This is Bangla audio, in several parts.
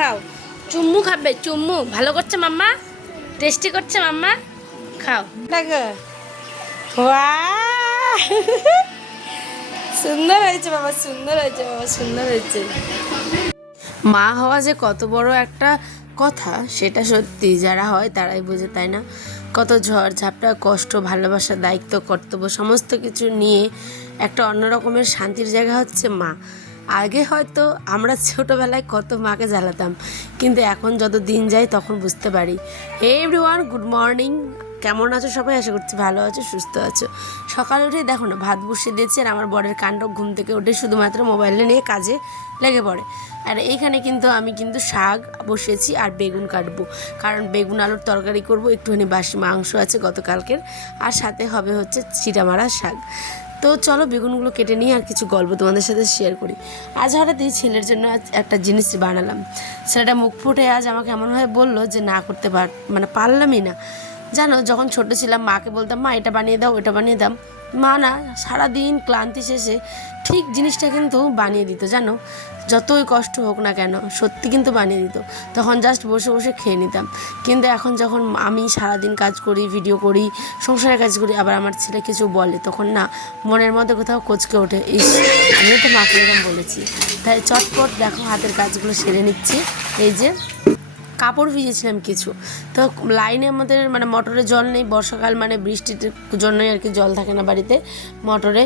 খাও। চুম্মু খাবে, চুম্মু। ভালো করছে মাম্মা, টেস্টি করছে মাম্মা, খাও। দেখো, সুন্দর হয়েছে বাবা, সুন্দর হয়েছে বাবা, সুন্দর হয়েছে। মা হওয়া যে কত বড় একটা কথা, সেটা সত্যি যারা হয় তারাই বোঝে, তাই না? কত ঝড় ঝাপটা, কষ্ট, ভালোবাসা, দায়িত্ব, কর্তব্য সমস্ত কিছু নিয়ে একটা অন্য রকমের শান্তির জায়গা হচ্ছে মা। আগে হয়তো আমরা ছোটোবেলায় কত মাকে জ্বালাতাম, কিন্তু এখন যত দিন যায় তখন বুঝতে পারি। Hey everyone, good morning. কেমন আছো সবাই? আশা করছি ভালো আছো, সুস্থ আছো। সকালে উঠে দেখো না, ভাত বসিয়ে দিয়েছি, আর আমার বরের কাণ্ড, ঘুম থেকে উঠে শুধুমাত্র মোবাইলে নিয়ে কাজে লেগে পড়ে। আর এইখানে কিন্তু আমি শাক বসিয়েছি আর বেগুন কাটবো, কারণ বেগুন আলুর তরকারি করব, একটুখানি বাসি মাংস আছে গতকালকের, আর সাথে হবে হচ্ছে চিটামারা শাক। তো চলো বেগুনগুলো কেটে নিয়ে আর কিছু গল্প তোমাদের সাথে শেয়ার করি। আজ হঠাৎই ছেলের জন্য একটা জিনিস বানালাম। ছেলেটা মুখ ফুটে আজ আমাকে এমনভাবে বললো যে না করতে পারলামই না। জানো, যখন ছোটো ছিলাম মাকে বলতাম মা এটা বানিয়ে দাও, এটা বানিয়ে দাও, মা না সারাদিন ক্লান্তি শেষে ঠিক জিনিসটা কিন্তু বানিয়ে দিত। জানো, যতই কষ্ট হোক না কেন সত্যি কিন্তু বানিয়ে দিত। তখন জাস্ট বসে বসে খেয়ে নিতাম। কিন্তু এখন যখন আমি সারাদিন কাজ করি, ভিডিও করি, সংসারের কাজ করি, আবার আমার ছেলে কিছু বলে, তখন না মনের মধ্যে কোথাও কোচকে ওঠে, আমিও তো মাকে এরকম বলেছি। তাই চটপট দেখো হাতের কাজগুলো সেরে নিচ্ছি। এই যে কাপড় ভিজেছিলাম কিছু, তো লাইনে আমাদের মোটরে জল নেই, বর্ষাকাল বৃষ্টির জন্যই আর কি জল থাকে না বাড়িতে মোটরে।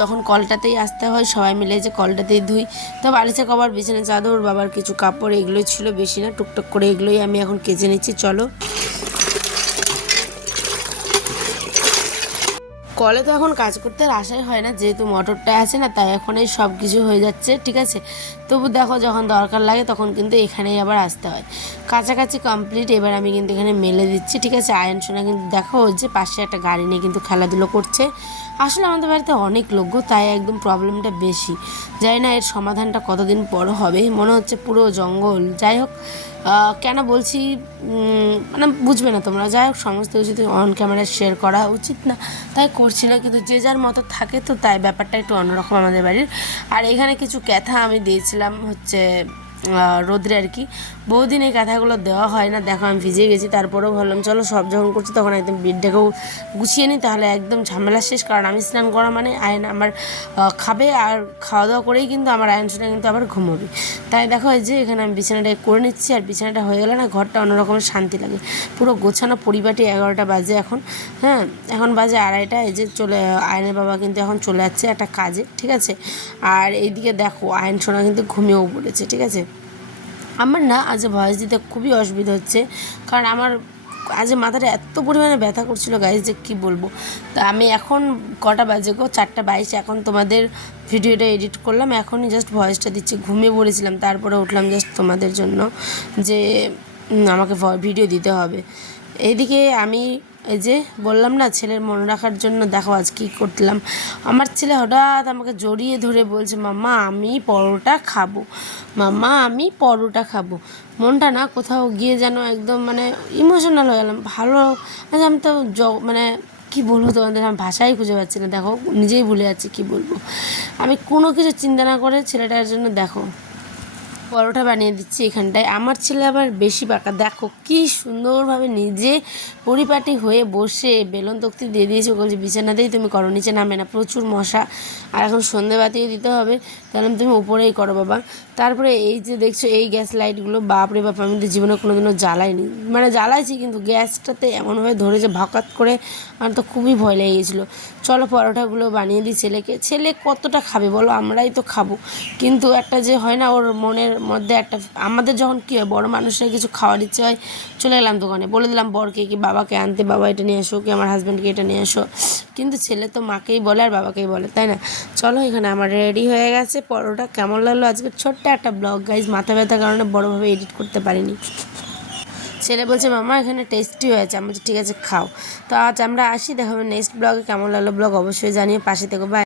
তখন কলটাতেই আসতে হয়, সবাই মিলে যে কলটাতেই ধুই। তো বালিশে কভার, বিছানা চাদর, বাবার কিছু কাপড়, এগুলোই ছিল, বেশি না, টুকটাক করে এগুলোই আমি এখন কেচে নিচ্ছি। চলো, কলে তো এখন কাজ করতে আর আশাই হয় না, যেহেতু মোটরটা আছে না, তাই এখন এই সব কিছু হয়ে যাচ্ছে, ঠিক আছে। তবু দেখো যখন দরকার লাগে তখন কিন্তু এখানেই আবার আসতে হয়। কাছাকাছি কমপ্লিট, এবার আমি কিন্তু এখানে মেলে দিচ্ছি, ঠিক আছে। আয়ন সোনা কিন্তু দেখো যে পাশে একটা গাড়ি নিয়ে কিন্তু খেলাধুলো করছে। আসলে আমাদের বাড়িতে অনেক লোক, তাই একদম প্রবলেমটা বেশি। জানি না এর সমাধানটা কতদিন পর হবে, মনে হচ্ছে পুরো জঙ্গল। যাই হোক, কেন বলছি বুঝবে না তোমরা। যাই হোক, সমস্ত কিছু অন ক্যামেরা শেয়ার করা উচিত না, তাই করছিল, কিন্তু যে যার মতো থাকে, তো তাই ব্যাপারটা একটু অন্যরকম আমাদের বাড়ির। আর এখানে কিছু ক্যাথা আমি দিয়েছিলাম হচ্ছে রোদ্রে আর কি। বহুদিন এই কাঁথাগুলো দেওয়া হয় না, দেখো আমি ভিজে গেছি, তারপরেও ভাবলাম চলো সব যখন করছি তখন একদম বেডটাকেও গুছিয়ে নিই, তাহলে একদম ঝামেলা শেষ। কারণ আমি স্নান করা আয়ন আমার খাবে, আর খাওয়া দাওয়া করেই কিন্তু আমার আয়ন সোনা কিন্তু আবার ঘুমোবে। তাই দেখো এই যে এখানে আমি বিছানাটা করে নিচ্ছি, আর বিছানাটা হয়ে গেলে না ঘরটা অন্যরকমের শান্তি লাগে। পুরো গোছানো পরিপাটি। 11টা বাজে এখন, হ্যাঁ এখন বাজে 2:30। এই যে আয়নের বাবা কিন্তু এখন চলে যাচ্ছে একটা কাজে, ঠিক আছে। আর এইদিকে দেখো আয়ন সোনা কিন্তু ঘুমিয়েও পড়েছে, ঠিক আছে। আমার না আজ ভয়েস দিতে খুবই অসুবিধা হচ্ছে, কারণ আমার আজ মাথাটা এত পরিমাণে ব্যথা করছিল গাইজ যে কী বলবো। তা আমি এখন কটা বাজে গো, 4:22, এখন তোমাদের ভিডিওটা এডিট করলাম, এখনই জাস্ট ভয়েসটা দিচ্ছি। ঘুমিয়ে পড়েছিলাম, তারপরে উঠলাম জাস্ট তোমাদের জন্য, যে আমাকে ভিডিও দিতে হবে। এইদিকে আমি এই যে বললাম না ছেলের মনে রাখার জন্য, দেখো আজ কী করলাম। আমার ছেলে হঠাৎ আমাকে জড়িয়ে ধরে বলছে মাম্মা আমি পরোটা খাবো, মাম্মা আমি পরোটা খাবো। মনটা না কোথাও গিয়ে যেন একদম ইমোশনাল হয়ে গেলাম। ভালো আমি তো কী বলবো তোমাদের, আমি ভাষাই খুঁজে পাচ্ছি না। দেখো নিজেই ভুলে যাচ্ছি কী বলবো। আমি কোনো কিছু চিন্তা না করে ছেলেটার জন্য দেখো পরোটা বানিয়ে দিচ্ছি এখানটায়। আমার ছেলে আবার বেশি পাকা, দেখো কি সুন্দরভাবে নিজে পরিপাটি হয়ে বসে বেলুন তক্তি দিয়ে দিয়েছে, বলছে বিছানাতেই তুমি করো, নিচে নামে না, প্রচুর মশা। আর এখন সন্ধে বাতিও দিতে হবে, তাহলে তুমি উপরেই করো বাবা। তারপরে এই যে দেখছো এই গ্যাস লাইটগুলো, বাপরে বাপ, আমি তো জীবনে কোনোদিনও জ্বালাইনি, জ্বালাইছি কিন্তু গ্যাসটাতে এমনভাবে ধরেছে ভকাত করে, আমার তো খুবই ভয় লেগে গেছিলো। চলো পরোটাগুলো বানিয়ে দিই ছেলেকে। ছেলে কতটা খাবে বলো, আমরাই তো খাবো, কিন্তু একটা যে হয় না ওর মনের মধ্যে একটা, আমাদের যখন কী হয় বড় মানুষরা কিছু খাওয়ার ইচ্ছে হয়, চলে গেলাম দোকানে, বলে দিলাম বরকে কি বাবাকে আনতে, বাবা এটা নিয়ে আসো, কি আমার হাজব্যান্ডকে এটা নিয়ে আসো। কিন্তু ছেলে তো মাকেই বলে আর বাবাকেই বলে, তাই না? চলো এখানে আমার রেডি হয়ে গেছে পরোটা। কেমন লাগলো আজকে ছোট্ট একটা ব্লগ গাইজ, মাথা ব্যথার কারণে বড়োভাবে এডিট করতে পারিনি। ছেলে বলছে মামা এখানে টেস্টি হয়েছে, আমি বলছি ঠিক আছে খাও। তো আজ আমরা আসি, দেখা হবে নেক্সট ব্লগে। কেমন লাগলো ব্লগ অবশ্যই জানিয়ে পাশে থেকো, বাই।